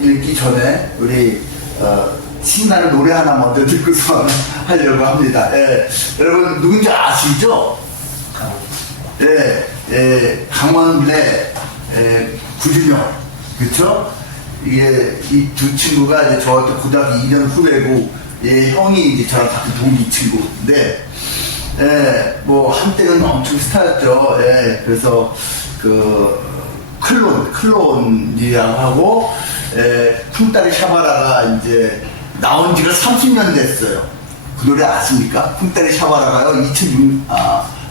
읽기 전에 우리 신나는 노래 하나 먼저 듣고서 하려고 합니다. 예, 여러분 누군지 아시죠? 강원대 구준영, 그렇죠? 이게 이 두 친구가 이제 저한테 고등학교 2년 후배고, 형이 이제 저랑 같은 동기 친구인데, 뭐 한때는 엄청 스타였죠. 그래서 그 클론이라고 하고, 풍따리 샤바라가 이제 나온 지가 30년 됐어요. 그 노래 아십니까? 풍따리 샤바라가요,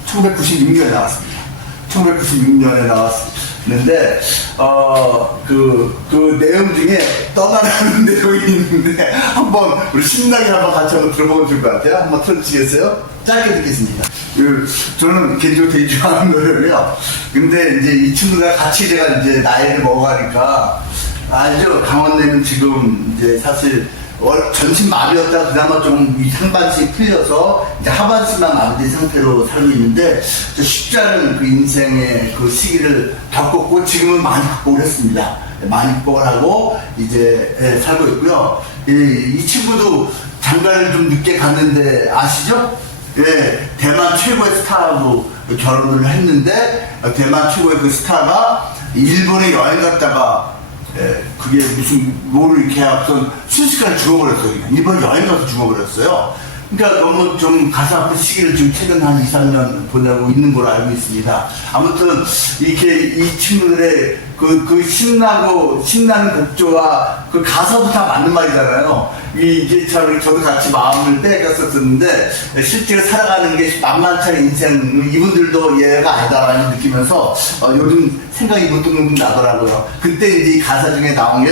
1996년에 나왔습니다. 1996년에 나왔는데, 그 내용 중에 떠나라는 내용이 있는데, 한번, 우리 신나게 한번 같이 한번 들어보면 좋을 것 같아요. 한번 틀어주시겠어요? 짧게 듣겠습니다. 저는 개인적으로 되게 좋아하는 노래고요. 근데 이제 이 친구가 같이 제가 이제 나이를 먹어가니까, 알죠? 강원대는 지금 이제 사실 전신 마비였다 그나마 좀 상반신이 풀려서 이제 하반신만 마비된 상태로 살고 있는데, 쉽지 않은 그 인생의 그 시기를 겪었고 지금은 많이 극복을 했습니다. 많이 극복을 하고 이제 살고 있고요. 이 친구도 장가를 좀 늦게 갔는데 아시죠? 대만 최고의 스타하고 결혼을 했는데, 대만 최고의 그 스타가 일본에 여행 갔다가 그게 무슨 뭐를 이렇게 하여튼 순식간에 죽어버렸어요. 일본 여행 가서 죽어버렸어요. 그러니까 너무 좀 가슴 아픈 시기를 지금 최근 한 2, 3년 보내고 있는 걸로 알고 있습니다. 아무튼 이렇게 이 친구들의 그 신나는 곡조와 그 가사도 다 맞는 말이잖아요. 이게 저도 같이 마음을 빼앗겼었는데, 실제로 살아가는 게 만만치 않은 인생, 이분들도 얘가 아니다라는 느끼면서 요즘 생각이 문득문득 나더라고요. 그때 이제 이 가사 중에 나온 게,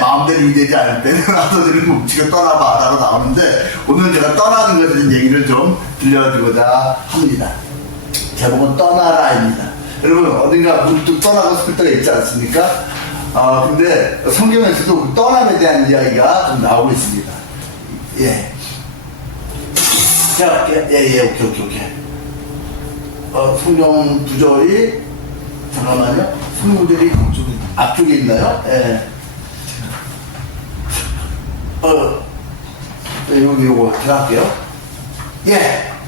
마음대로 이되지 않을 때는 아서들은 뭉치고 떠나봐 라고 나오는데, 오늘 제가 떠나는 것에 대한 얘기를 좀 들려드리고자 합니다. 제목은 떠나라입니다. 여러분 어딘가 문득 떠나고 싶을 때가 있지 않습니까? 근데 성경에서도 떠남에 대한 이야기가 좀 나오고 있습니다. 자, 오케이. 성경 구절이, 잠깐만요. 성경 구절이 앞쪽에 있나요? 요거 들어갈게요.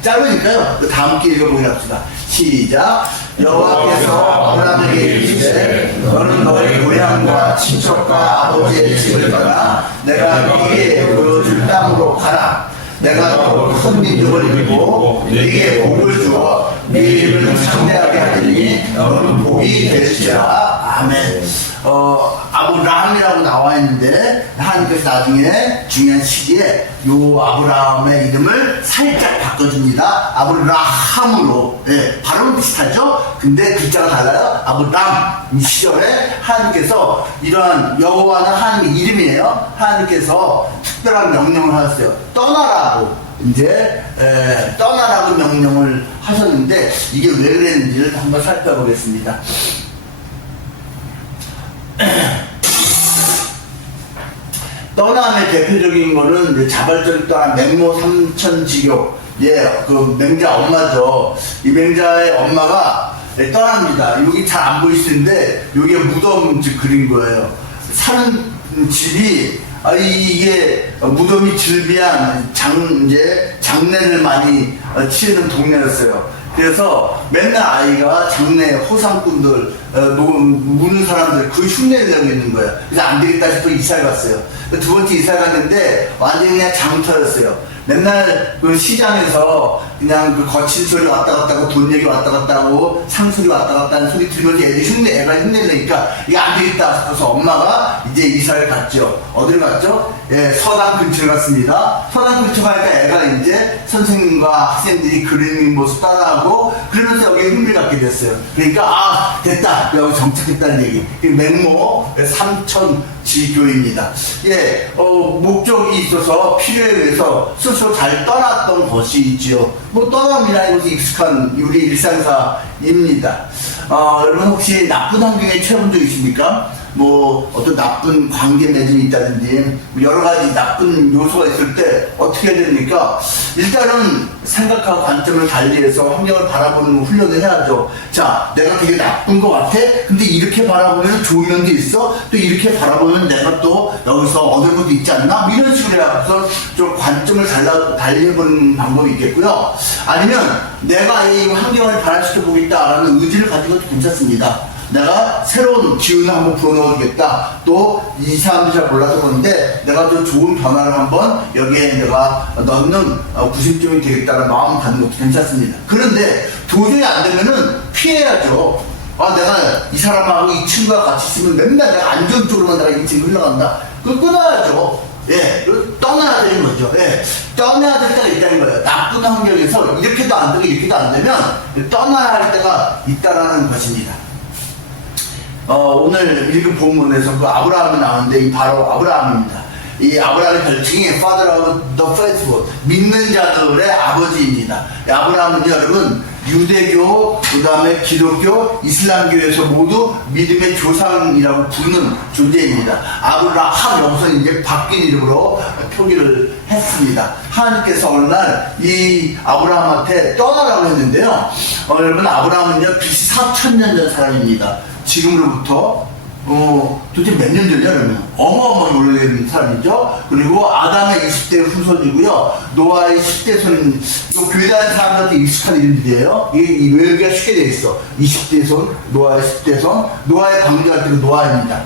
짧으니까요. 다 함께 읽어보기로 합시다. 시작. 여호와께서 아브라함에게 이르시되 너는 너의 고향과 친척과 아버지의 집을 떠나 내가 네게 보여줄 땅으로 가라. 내가 너 큰 민족을 이루고 네게 복을 주어 네 이름을 창대하게 하리니 너는 복이 될지라. 아멘. 아브라함이라고 나와 있는데, 하나님께서 나중에 중요한 시기에 요 아브라함의 이름을 살짝 바꿔줍니다. 아브라함으로. 발음은 비슷하죠? 근데 글자가 달라요. 아브라함. 이 시절에 하나님께서 이러한 여호와는 하나님의 이름이에요. 하나님께서 특별한 명령을 하셨어요. 떠나라고. 이제 떠나라고 명령을 하셨는데, 이게 왜 그랬는지를 한번 살펴보겠습니다. 떠남의 대표적인 거는 이제 자발적인 떠남, 맹모 삼천지교. 그 맹자 엄마죠. 이 맹자의 엄마가 떠납니다. 여기 잘 안 보이시는데 여기에 무덤 그린 거예요. 사는 집이 이게 무덤이 즐비한 장례를 많이 치르는 동네였어요. 그래서 맨날 아이가 장례 호상꾼들 무는 사람들 그 흉내를 내고 있는 거예요. 그래서 안 되겠다 싶어 이사를 갔어요. 두 번째 이사를 갔는데 완전히 그냥 장터였어요. 맨날 그 시장에서 그냥 그 거친 소리 왔다 갔다 하고 돈 얘기 왔다 갔다 하고 상소리 왔다 갔다 하는 소리 들으면서 애가 흉내를 내니까 이게 안 되겠다 싶어서 엄마가 이제 이사를 갔죠. 어디를 갔죠? 서당 근처를 갔습니다. 서당 근처 가니까 애가 이제 선생님과 학생들이 그리는 모습 따라하고 그러면서 여기에 흥미를 갖게 됐어요. 그러니까 됐다. 여기 정착했다는 얘기. 맹모 삼천지교입니다. 목적이 있어서 필요에 의해서 스스로 잘 떠났던 것이지요. 떠남이라는 것이 익숙한 우리 일상사입니다. 여러분 혹시 나쁜 환경에 처해 본 적 있습니까? 뭐 어떤 나쁜 관계 맺음이 있다든지 여러 가지 나쁜 요소가 있을 때 어떻게 해야 됩니까? 일단은 생각하고 관점을 달리해서 환경을 바라보는 훈련을 해야죠. 자, 내가 되게 나쁜 것 같아? 근데 이렇게 바라보면 좋은 면도 있어? 또 이렇게 바라보면 내가 또 여기서 얻을 것도 있지 않나? 뭐 이런 식으로 해서 좀 관점을 달리해보는 방법이 있겠고요. 아니면 내가 이 환경을 발전시켜 보겠다라는 의지를 가진 것도 괜찮습니다. 내가 새로운 기운을 한번 불어넣어주겠다. 또 이 사람들이 잘 몰라서 그런데 내가 좀 좋은 변화를 한번 여기에 내가 넣는 구심점이 되겠다는 마음 갖는 것도 괜찮습니다. 그런데 도저히 안 되면은 피해야죠. 아, 내가 이 사람하고 이 친구가 같이 있으면 맨날 내가 안 좋은 쪽으로만 내가 이 친구 흘러간다. 그걸 끊어야죠. 예, 떠나야 되는 거죠. 예, 떠나야 될 때가 있다는 거예요. 나쁜 환경에서 이렇게도 안 되고 이렇게도 안 되면 떠나야 할 때가 있다라는 것입니다. 오늘 읽은 본문에서 그 아브라함이 나오는데 이 바로 아브라함입니다. 이 아브라함의 별칭이 Father of the Faithful, 믿는 자들의 아버지입니다. 아브라함은 여러분 유대교, 그 다음에 기독교, 이슬람교에서 모두 믿음의 조상이라고 부르는 존재입니다. 아브라함 여기서 이제 바뀐 이름으로 표기를 했습니다. 하나님께서 어느 날 이 아브라함한테 떠나라고 했는데요. 여러분 아브라함은요 BC 4000년 전 사람입니다. 지금으로부터 도대체 몇 년 전이야 그러면 어마어마하게 오래된 사람이죠. 그리고 아담의 20대 후손이고요. 노아의 10대 손, 교회 다니는 사람들한테 익숙한 이름들이에요. 이게 외우기가 쉽게 돼 있어. 20대 손, 노아의 10대 손, 노아의 방주할 때는 노아입니다.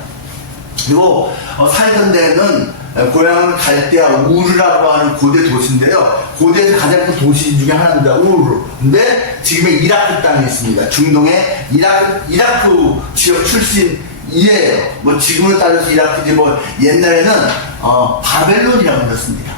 그리고 살던 데는 고향은 갈대아 우르라고 하는 고대 도시인데요. 고대에서 가장 큰 도시 중에 하나입니다. 우르. 근데 지금의 이라크 땅에 있습니다. 중동의 이라크 지역 출신이에요. 뭐 지금으로 따져서 이라크지 뭐 옛날에는 바벨론이라고 불렀습니다.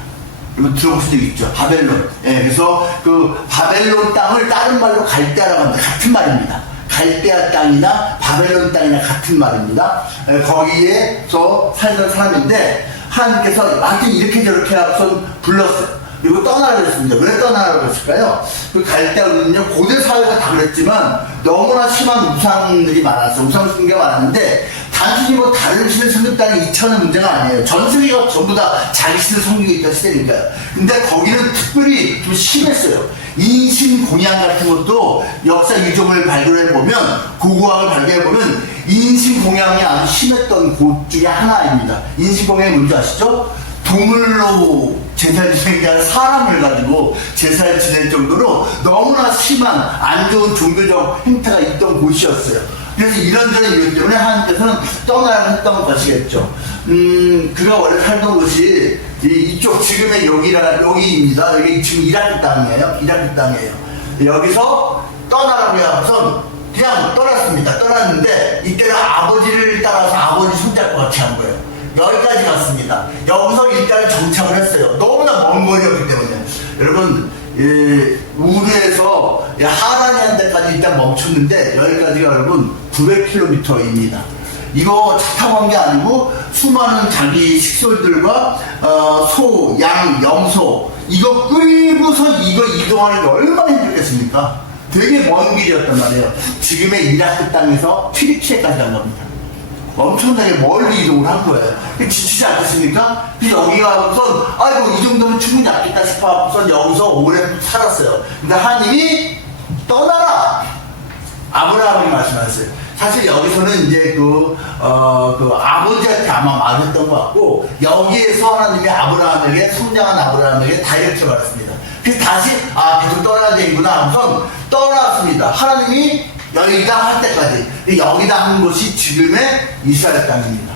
여러분 들어보신 적 있죠? 바벨론. 예, 그래서 그 바벨론 땅을 다른 말로 갈대아라고 합니다. 같은 말입니다. 갈대아 땅이나 바벨론 땅이나 같은 말입니다. 거기에서 살던 사람인데 하나님께서 하여튼 이렇게 저렇게 하고서 불렀어요. 그리고 떠나라고 했습니다. 왜 떠나라고 했을까요? 그 갈대아는요 고대 사회가 다 그랬지만 너무나 심한 우상들이 많았어요. 우상 숭배가 많았는데 단순히 뭐 다른 신을 섬겼다는 2000년 문제가 아니에요. 전 세계가 전부 다 자기 신을 섬기고 있던 시대니까요. 근데 거기는 특별히 좀 심했어요. 인신공양 같은 것도 역사 유적을 발견해보면, 고고학을 발견해보면 인신공양이 아주 심했던 곳 중에 하나입니다. 인신공양이 뭔지 아시죠? 동물로 제사를 지내는 게 아니라 사람을 가지고 제사를 지낼 정도로 너무나 심한 안 좋은 종교적 행태가 있던 곳이었어요. 그래서 이런저런 이유 때문에 하나님께서는 떠나라고 했던 것이겠죠. 그가 원래 살던 곳이 이쪽 지금의 여기입니다. 여기 지금 이라크 땅이에요. 이라크 땅이에요. 여기서 떠나라고 해서 그냥 떠났습니다. 떠났는데 이때는 아버지를 따라서 아버지 손잡고 같이 한 거예요. 여기까지 갔습니다. 여기서 일단 정착을 했어요. 너무나 먼 거리였기 때문에. 여러분, 우르에서 하란이한 데까지 일단 멈췄는데 여기까지가 여러분 900km입니다. 이거 차 타고 간 게 아니고 수많은 자기 식솔들과 소, 양, 염소 이거 끌고서 이거 이동하는 게 얼마나 힘들겠습니까? 되게 먼 길이었단 말이에요. 지금의 이라크 땅에서 튀르키예까지 간 겁니다. 엄청나게 멀리 이동을 한 거예요. 지치지 않겠습니까? 여기가 우선 아이고 이 정도면 충분히 낫겠다 싶어 우선 여기서 오래 살았어요. 근데 하나님이 떠나라 아브라함이 말씀하셨어요. 사실 여기서는 이제 그 아버지한테 아마 말했던 것 같고 여기에서 하나님이 아브라함에게 성장한 아브라함에게 다이렉트 말했습니다. 그래서 다시 계속 떠나야 되겠구나 우선 떠났습니다. 하나님이 여기다 할 때까지 여기다 한 곳이 지금의 이스라엘 땅입니다.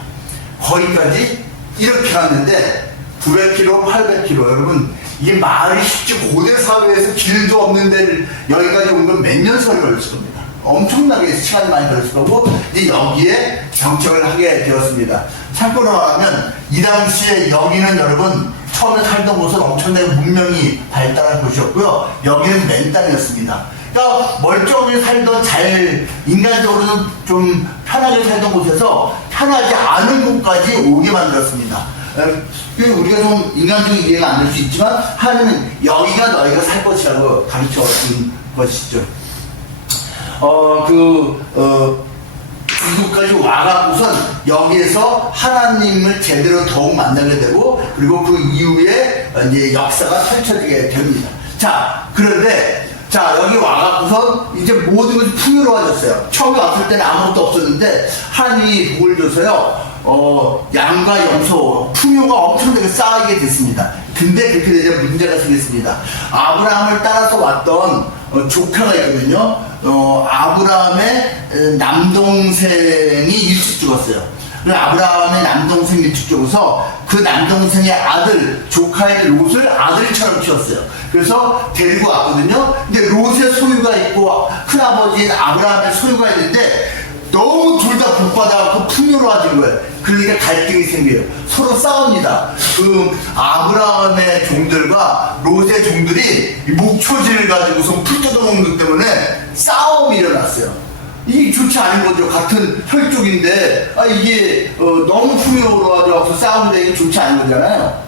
거기까지 이렇게 갔는데 900km, 800km 여러분 이게 말이 쉽지 고대 사회에서 길도 없는 데를 여기까지 온 건 몇 년 설이 걸렸을 겁니다. 엄청나게 시간이 많이 걸렸을 거고 이제 여기에 정착을 하게 되었습니다. 참고로 말하면 이 당시에 여기는 여러분 처음에 살던 곳은 엄청나게 문명이 발달한 곳이었고요. 여기는 맨 땅이었습니다. 그러니까 멀쩡하게 살던 인간적으로는 좀 편하게 살던 곳에서 편하지 않은 곳까지 오게 만들었습니다. 우리가 좀 인간적인 이해가 안 될 수 있지만 하나님은 여기가 너희가 살 것이라고 가르쳐 준 것이죠. 이곳까지 와갖고선 여기에서 하나님을 제대로 더욱 만나게 되고 그리고 그 이후에 이제 역사가 펼쳐지게 됩니다. 자, 그런데 자, 여기 와갖고선 이제 모든 것이 풍요로워졌어요. 처음에 왔을 때는 아무것도 없었는데 하나님이 복을 줘서요, 양과 염소, 풍요가 엄청나게 쌓이게 됐습니다. 근데 그렇게 되자 문제가 생겼습니다. 아브라함을 따라서 왔던 조카가 있거든요. 아브라함의 남동생이 일찍 죽었어요. 아브라함의 남동생이 일찍 죽어서 그 남동생의 아들, 조카의 롯을 아들처럼 키웠어요. 그래서 데리고 왔거든요. 근데 롯의 소유가 있고 큰아버지인 아브라함의 소유가 있는데 너무 둘 다 복받아갖고 풍요로워진 거예요. 그러니까 갈등이 생겨요. 서로 싸웁니다. 그 아브라함의 종들과 롯의 종들이 목초지를 가지고서 풀 뜯어먹는 것 때문에 싸움이 일어났어요. 이게 좋지 않은 거죠. 같은 혈족인데 이게 너무 풍요로워져서 싸우는데 이게 좋지 않은 거잖아요.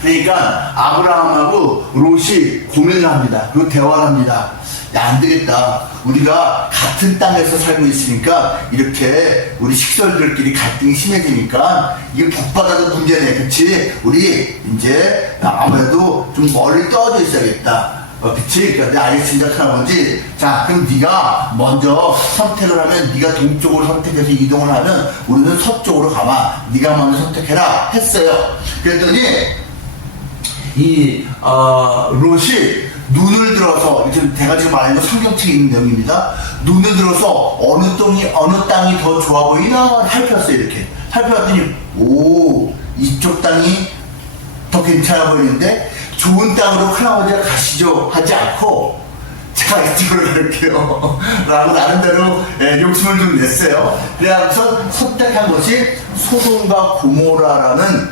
그러니까 아브라함하고 롯이 고민을 합니다. 그리고 대화를 합니다. 야, 안 되겠다. 우리가 같은 땅에서 살고 있으니까 이렇게 우리 식솔들끼리 갈등이 심해지니까 이게 복받아도 문제네. 그치? 우리 이제 아무래도 좀 멀리 떨어져 있어야겠다. 그치? 그러니까 네, 알겠습니다. 큰아버지. 자, 그럼 네가 먼저 선택을 하면 네가 동쪽으로 선택해서 이동을 하면 우리는 서쪽으로 가봐. 네가 먼저 선택해라 했어요. 그랬더니 이 롯이 눈을 들어서, 제가 지금 말하는 건 성경책에 있는 내용입니다. 눈을 들어서 어느 땅이 더 좋아 보이나 살폈어요. 이렇게 살펴봤더니 이쪽 땅이 더 괜찮아 보이는데 좋은 땅으로 큰아버지가 가시죠 하지 않고 제가 이쪽으로 갈게요 라고 나름대로 욕심을 좀 냈어요. 그래서 선택한 것이 소돔과 고모라라는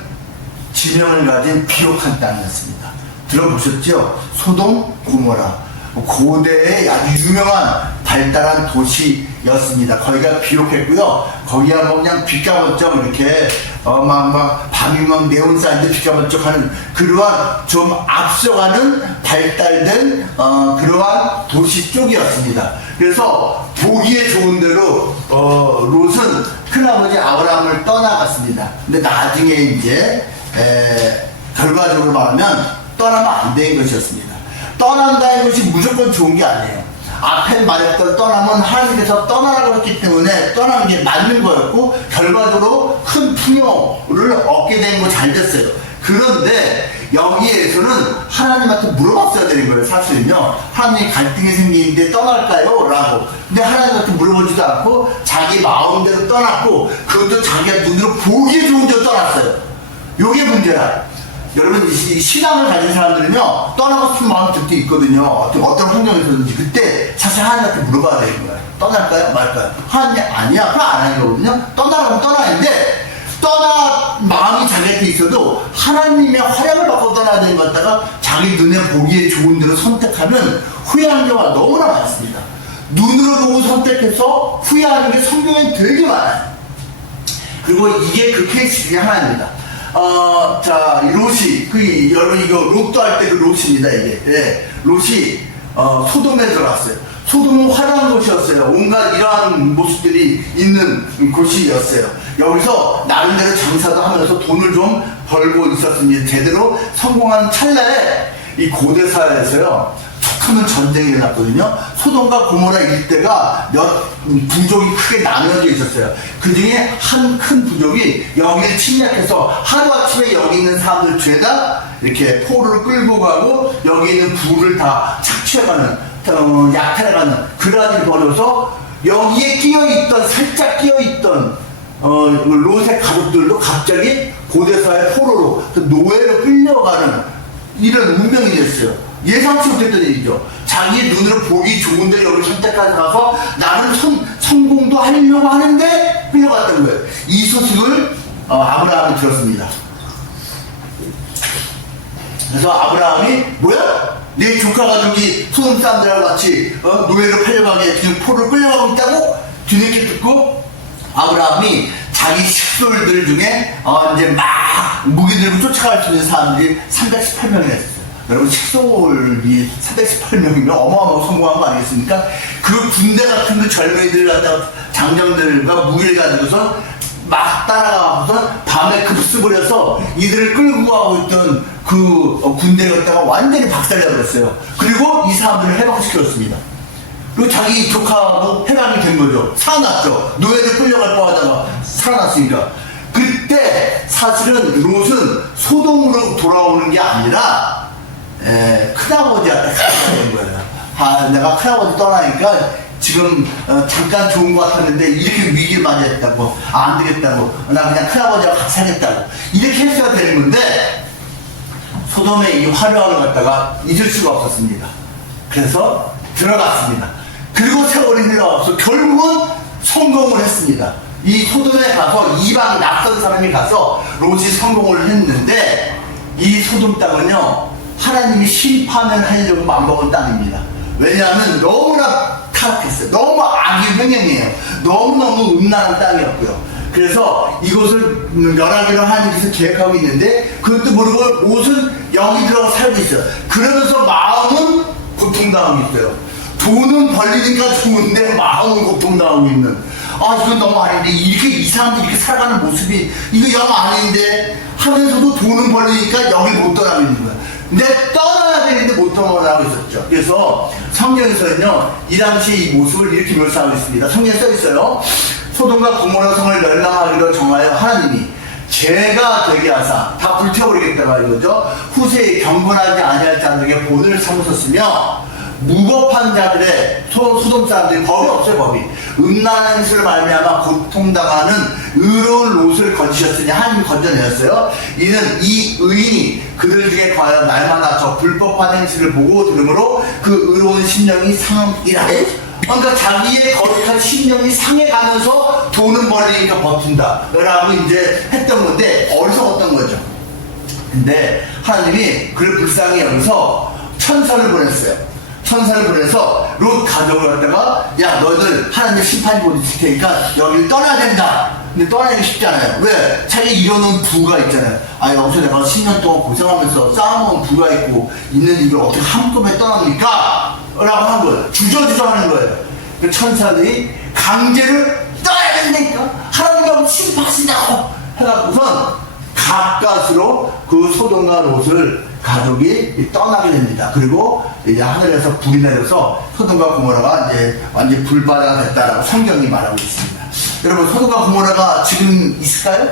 지명을 가진 비옥한 땅이었습니다. 들어보셨죠? 소돔, 고모라. 고대의 아주 유명한 발달한 도시였습니다. 거기가 비옥했고요. 거기가 뭐 그냥 빛가번쩍 이렇게 밤이 막 네온 사인데 빛가번쩍하는 그러한 좀 앞서가는 발달된 그러한 도시 쪽이었습니다. 그래서 보기에 좋은 대로 롯은 큰아버지 아브라함을 떠나갔습니다. 근데 나중에 이제 결과적으로 말하면 떠나면 안 되는 것이었습니다. 떠난다는 것이 무조건 좋은 게 아니에요. 앞에 말했던 떠나면 하나님께서 떠나라고 했기 때문에 떠나는 게 맞는 거였고 결과적으로 큰 풍요를 얻게 된 거 잘 됐어요. 그런데 여기에서는 하나님한테 물어봤어야 되는 거예요. 사실은요. 하나님이 갈등이 생기는데 떠날까요? 라고. 근데 하나님한테 물어보지도 않고 자기 마음대로 떠났고 그것도 자기가 눈으로 보기 좋은 데로 떠났어요. 요게 문제라. 여러분, 이 신앙을 가진 사람들은요, 떠나고 싶은 마음이 그때 있거든요. 어떤 환경에서든지. 그때 사실 하나님한테 물어봐야 되는 거예요. 떠날까요? 말까요? 하나님, 아니야. 그럼 안 하는 거거든요. 떠나라면 떠나는데, 마음이 자기한테 있어도 하나님의 활약을 받고 떠나야 되는 것 같다가 자기 눈에 보기에 좋은 대로 선택하면 후회하는 경우가 너무나 많습니다. 눈으로 보고 선택해서 후회하는 게 성경엔 되게 많아요. 그리고 이게 그 케이스 중에 하나입니다. 자, 롯이, 여러분, 이거 롯도 할 때 그 롯입니다, 이게. 예. 롯이, 소돔에 들어갔어요. 소돔은 화려한 곳이었어요. 온갖 이러한 모습들이 있는 곳이었어요. 여기서 나름대로 장사도 하면서 돈을 좀 벌고 있었습니다. 제대로 성공한 찰나에 이 고대사회에서요, 툭하면 전쟁이 일어났거든요. 소돔과 고모라 일대가 부족이 크게 나뉘어져 있었어요. 그 중에 한 큰 부족이 여기를 침략해서 하루아침에 여기 있는 사람들 죄다 이렇게 포로를 끌고 가고 여기 있는 부를 다 착취해가는, 약탈해가는 그러한 일을 벌여서 여기에 살짝 끼어있던 롯의 가족들도 갑자기 고대사의 포로로 노예로 끌려가는 이런 운명이 됐어요. 예상치 못했던 일이죠. 자기 눈으로 보기 좋은데 여기 선택하지 가서 나는 성공도 하려고 하는데 끌려갔던 거예요. 이 소식을 아브라함이 들었습니다. 그래서 아브라함이 뭐야? 내 조카 가족이 소돔 사람들하고 같이 노예로 팔려가게 지금 포로를 끌려가고 있다고 뒤늦게 듣고 아브라함이 자기 식솔들 중에 이제 막 무기 들고 쫓아갈 수 있는 사람들이 318명이 됐어요. 여러분 식솔이 418명이면 어마어마하게 성공한 거 아니겠습니까? 그 군대 같은 그 젊은이들 갖다가 장정들과 무기를 가지고서 막 따라가서 밤에 급습을 해서 이들을 끌고 가고 있던 그 군대를 갖다가 완전히 박살내버렸어요. 그리고 이 사람들을 해방시켰습니다. 그리고 자기 조카하고 해방이 된 거죠. 살아났죠. 노예를 끌려갈 뻔하다가 살아났으니까. 그때 사실은 롯은 소돔으로 돌아오는 게 아니라 큰아버지한테 가야 되는 거예요. 아, 내가 큰아버지 떠나니까 지금 잠깐 좋은 것 같았는데 이렇게 위기를 맞이했다고, 안 되겠다고, 나 그냥 큰아버지랑 같이 살겠다고 이렇게 했어야 되는 건데 소돔의 이 화려함을 갖다가 잊을 수가 없었습니다. 그래서 들어갔습니다. 그리고 세월이 흘러와서 결국은 성공을 했습니다. 이 소돔에 가서 이방 낯선 사람이 가서 롯이 성공을 했는데 이 소돔 땅은요 하나님이 심판을 하려고 맘먹은 땅입니다. 왜냐하면 너무나 타락했어요. 너무 악이 횡행해요. 너무너무 음란한 땅이었고요. 그래서 이곳을 멸하기로 하나님께서 계획하고 있는데 그것도 모르고 롯은 여기 들어가 살고 있어요. 그러면서 마음은 고통당하고 있어요. 돈은 벌리니까 좋은데 마음은 고통당하고 있는, 아 이건 너무 아닌데, 이렇게 이 사람들이 이렇게 살아가는 모습이 이거 영 아닌데 하면서도 돈은 벌리니까 여기 못 떠나고 있는 거야. 근데 떠나야 되는데 못 떠나고 있었죠. 그래서 성경에서는요 이 당시 이 모습을 이렇게 묘사하고 있습니다. 성경에 써 있어요. 소돔과 고모라 성을 멸망하기로 정하여 하나님이 죄가 되게 하사 다 불태워버리겠다가 이거죠. 후세에 경건하지 아니할 자들에게 본을 삼으셨으며 무법한 자들의 소돔 사람들이 법이 없어요. 법이 음란한 행실을 말미암아 고통당하는 의로운 롯을 건지셨으니 하나님이 건져내셨어요. 이는 이 의인이 그들 중에 과연 날마다 저 불법한 행실을 보고 들으므로 그 의로운 심령이 상함이라. 그러니까 자기의 거룩한 심령이 상해가면서 돈은 벌리니까 버틴다 라고 이제 했던 건데 어리석었던 거죠. 근데 하나님이 그를 불쌍히 여기서 천사를 보냈어요. 천사를 보내서 롯 가족을 갖다가 야 너희들 하나님 심판이 곧 있을 테니까 여기를 떠나야 된다. 근데 떠나기 쉽지 않아요. 왜? 자기 이뤄놓은 부가 있잖아요. 아 여기서 내가 10년 동안 고생하면서 쌓아놓은 부가 있고 있는 이걸 어떻게 한꺼번에 떠납니까? 라고 한 거예요. 주저주저 하는 거예요. 그 천사들이 강제를 떠나야 된다니까 하나님이 심판하신다고 해갖고선 가까스로 그 소돔과 롯을 가족이 떠나게 됩니다. 그리고 이제 하늘에서 불이 내려서 소돔과 고모라가 이제 완전히 불바다가 됐다라고 성경이 말하고 있습니다. 여러분 소돔과 고모라가 지금 있을까요?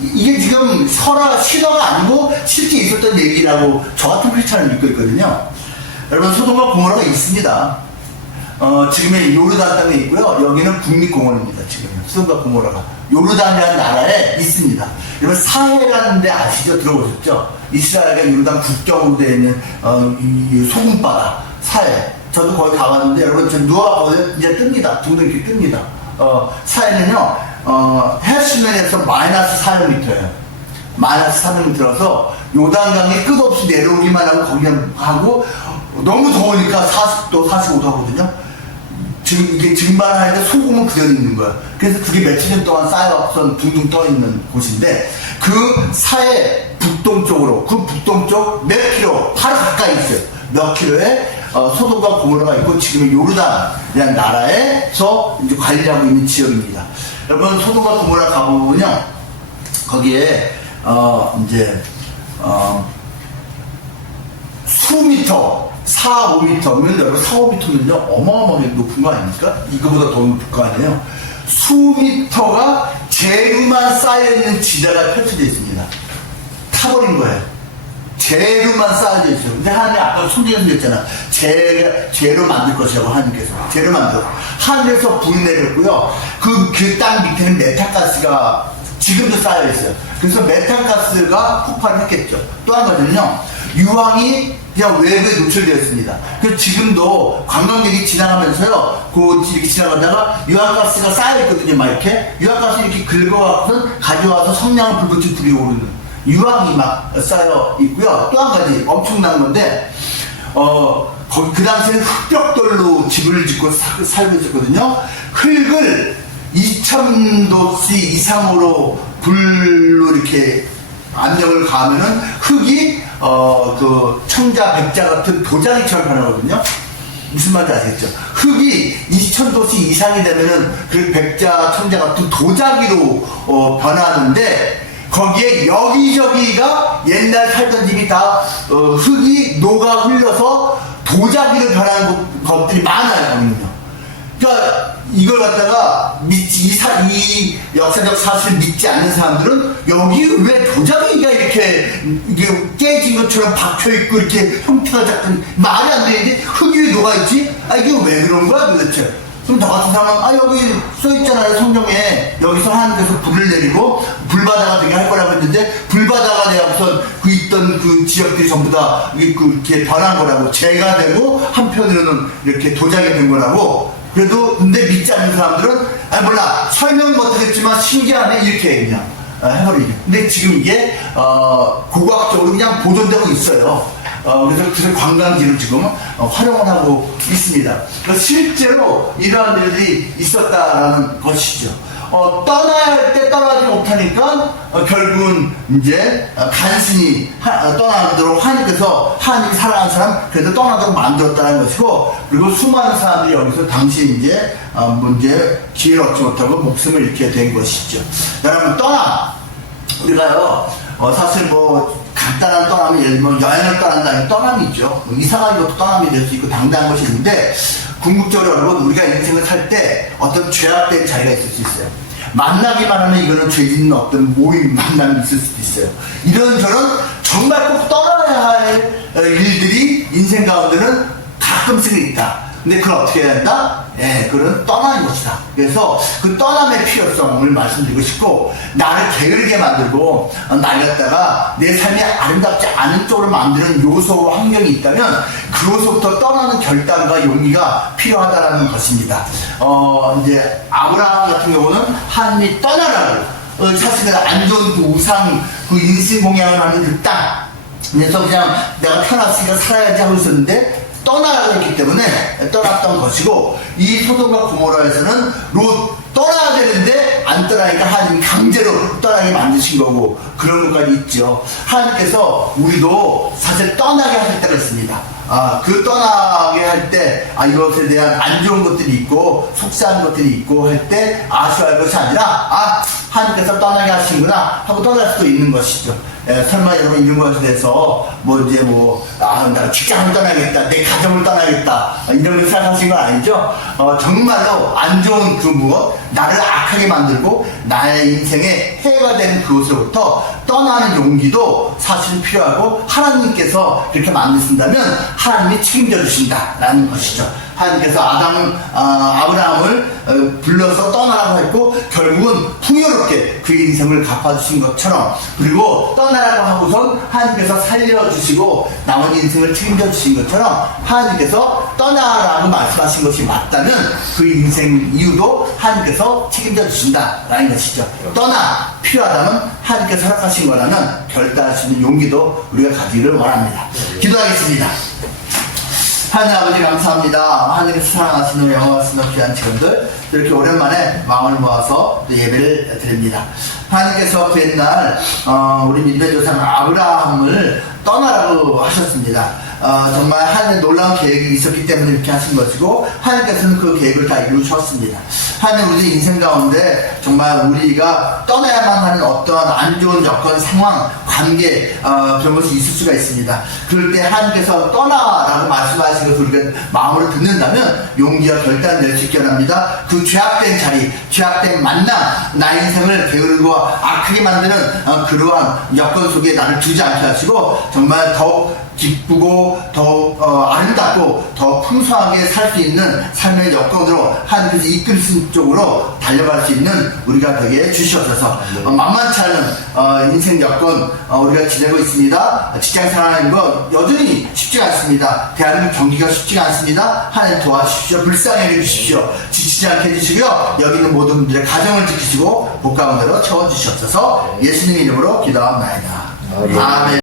이게 지금 신화가 아니고 실제 있었던 얘기라고 저 같은 크리스찬을 믿고 있거든요. 여러분 소돔과 고모라가 있습니다. 지금의 요르단 땅에 있고요. 여기는 국립공원입니다. 지금 소돔과 고모라가 요르단이라는 나라에 있습니다. 여러분 사해라는 데 아시죠? 들어보셨죠? 이스라엘과 요르단 국경으로 되어 있는 이 소금바다 사해. 저도 거기 가봤는데 여러분 저 누워보면 이제 뜹니다. 둥둥 이렇게 뜹니다. 사해는요 해수면에서 마이너스 400m예요. 마이너스 400m라서 요단강이 끝없이 내려오기만 하고 거기만 하고 너무 더우니까 40도 45도 하거든요. 지금 이게 증발하는데 소금은 그대로 있는 거야. 그래서 그게 며칠 년 동안 쌓여서 둥둥 떠 있는 곳인데 그 사해 북동쪽으로 그 북동쪽 몇 킬로 바로 가까이 있어요. 몇 킬로에 소돔과 고모라가 있고 지금의 요르단이라는 나라에서 이제 관리하고 있는 지역입니다. 여러분 소돔과 고모라 가보면요 거기에 이제 수미터 4, 5m면 여러분 4, 5m면요 어마어마하게 높은 거 아닙니까? 이거보다 더 높을 거 아니에요. 수미터가 재루만 쌓여있는 지대가 펼쳐져 있습니다. 타버린 거예요. 재료만 쌓여져 있어요. 근데 하나님 아까 성경에서 했잖아. 재료 만들 것이라고 하나님께서. 재료 만들어. 하늘에서 불이 내렸고요. 그 땅 밑에는 메탄가스가 지금도 쌓여 있어요. 그래서 메탄가스가 폭발을 했겠죠. 또 한 가지는요. 유황이 그냥 외부에 노출되었습니다. 그래서 지금도 관광객이 지나가면서요. 이렇게 지나가다가 유황가스가 쌓여있거든요. 막 이렇게. 유황가스 이렇게 긁어갖고는 가져와서 성냥을 불붙인 불이 오르는. 유황이 막 쌓여 있고요. 또 한 가지 엄청난 건데, 그 당시에는 흙벽돌로 집을 짓고 살고 있었거든요. 흙을 2000도씨 이상으로 불로 이렇게 압력을 가하면은 흙이 그 청자, 백자 같은 도자기처럼 변하거든요. 무슨 말인지 아시겠죠? 흙이 2000도씨 이상이 되면은 그 백자, 청자 같은 도자기로 변하는데 거기에 여기저기가 옛날 살던 집이 다 흙이 녹아 흘려서 도자기로 변하는 것들이 많아요, 거기는요. 그러니까 이걸 갖다가 이 역사적 사실을 믿지 않는 사람들은 여기 왜 도자기가 이렇게 깨진 것처럼 박혀있고 이렇게 형태가 작은 말이 안 되는데 흙이 왜 녹아있지? 아 이게 왜 그런 거야 도대체? 그럼 저 같은 사람은 여기 써있잖아요 성경에 여기서 하나님께서 불을 내리고 불바다가 되게 할 거라고 했는데 불바다가 되어서 그 있던 그 지역들이 전부 다 이렇게 변한 거라고 재가 되고 한편으로는 이렇게 도자기 된 거라고. 그래도 근데 믿지 않는 사람들은 몰라 설명은 못하겠지만 신기하네 이렇게 그냥 해버리죠. 근데 지금 이게 고고학적으로 그냥 보존되고 있어요. 그래서 그래서 관광지로 지금 활용을 하고 있습니다. 그래서 실제로 이러한 일들이 있었다라는 것이죠. 떠나야 할 때 떠나지 못하니까 결국은 이제 간신히 떠나도록 하나님께서 하나님이 사랑하는 사람 그래도 떠나도록 만들었다는 것이고 그리고 수많은 사람들이 여기서 당시 이제 기회를 얻지 못하고 목숨을 잃게 된 것이죠. 여러분 떠나 우리가요 사실 뭐 간단한 떠남이 예를 들면 여행을 떠난다는 떠남이죠. 이사 가는 것도 떠남이 될 수 있고 당당한 것이 있는데 궁극적으로 여러분 우리가 인생을 살 때 어떤 죄악된 자리가 있을 수 있어요. 만나기만 하면 이거는 죄 짓는 어떤 모임 만남이 있을 수도 있어요. 이런저런 정말 꼭 떠나야 할 일들이 인생 가운데는 가끔씩은 있다. 근데 그걸 어떻게 해야 한다? 그건 떠나는 것이다. 그래서 그 떠남의 필요성을 말씀드리고 싶고 나를 게으르게 만들고 날 갖다가 내 삶이 아름답지 않은 쪽으로 만드는 요소와 환경이 있다면 그로부터 떠나는 결단과 용기가 필요하다는 것입니다. 이제 아브라함 같은 경우는 하나님이 떠나라고 사실은 안 좋은 그 우상 그 인신공양을 하는 그 땅 그래서 그냥 내가 태어났으니까 살아야지 하고 있었는데 떠나라고 했기 때문에 떠났던 것이고 이 소돔과 고모라에서는 롯 떠나야 되는데 안 떠나니까 하나님이 강제로 떠나게 만드신 거고 그런 것까지 있죠. 하나님께서 우리도 사실 떠나게 하실 때가 있습니다. 그 떠나게 할 때 이것에 대한 안 좋은 것들이 있고 속상한 것들이 있고 할 때 아쉬워할 것이 아니라 하나님께서 떠나게 하시는구나 하고 떠날 수도 있는 것이죠. 설마 여러분 이런 것에 대해서 나 직장을 떠나야겠다 내 가정을 떠나야겠다 이런 걸 생각하신 건 아니죠. 정말로 안 좋은 그 무엇 나를 악하게 만들고 나의 인생에 해가 되는 그것으로부터 떠나는 용기도 사실 필요하고 하나님께서 그렇게 만드신다면 하나님이 책임져 주신다라는 것이죠. 하나님께서 아브라함을 불러서 떠나라고 했고 결국은 풍요롭게 그의 인생을 갚아주신 것처럼 그리고 떠나라고 하고선 하나님께서 살려주시고 나머지 인생을 책임져 주신 것처럼 하나님께서 떠나라고 말씀하신 것이 맞다면 그 인생 이유도 하나님께서 책임져 주신다라는 것이죠. 떠나 필요하다면 하나님께서 허락하신 거라면 결단할 수 있는 용기도 우리가 가지기를 원합니다. 기도하겠습니다. 하나님 아버지 감사합니다. 하나님께서 사랑하시는 영원하시는 귀한 직원들 이렇게 오랜만에 마음을 모아서 예배를 드립니다. 하나님께서 그 옛날 우리 믿음의 조상 아브라함을 떠나라고 하셨습니다. 정말 하나님의 놀라운 계획이 있었기 때문에 이렇게 하신 것이고 하나님께서는 그 계획을 다 이루셨습니다. 하나님 우리 인생 가운데 정말 우리가 떠나야만 하는 어떠한 안 좋은 여건, 상황, 관계 그런 것이 있을 수가 있습니다. 그럴 때 하나님께서 떠나라고 말씀하신 것을 우리가 마음으로 듣는다면 용기와 결단을 낼 수 있게 합니다. 그 죄악된 자리, 죄악된 만남, 나의 인생을 게으르고 악하게 만드는 그러한 여건 속에 나를 두지 않게 하시고 정말 더욱 기쁘고 더욱 아름답고 더 풍성하게 살 수 있는 삶의 여건으로 하나님께서 이끌으신 쪽으로 달려갈 수 있는 우리가 되게 주시옵소서. 만만치 않은 인생 여건 우리가 지내고 있습니다. 직장 생활하는 거 여전히 쉽지 않습니다. 대한민국 경기가 쉽지가 않습니다. 하나님 도와주십시오. 불쌍히 해주십시오. 지치지 않게 해주시고요. 여기 있는 모든 분들의 가정을 지키시고 복 가운데로 채워주시옵소서. 예수님 이름으로 기도합니다. 아멘.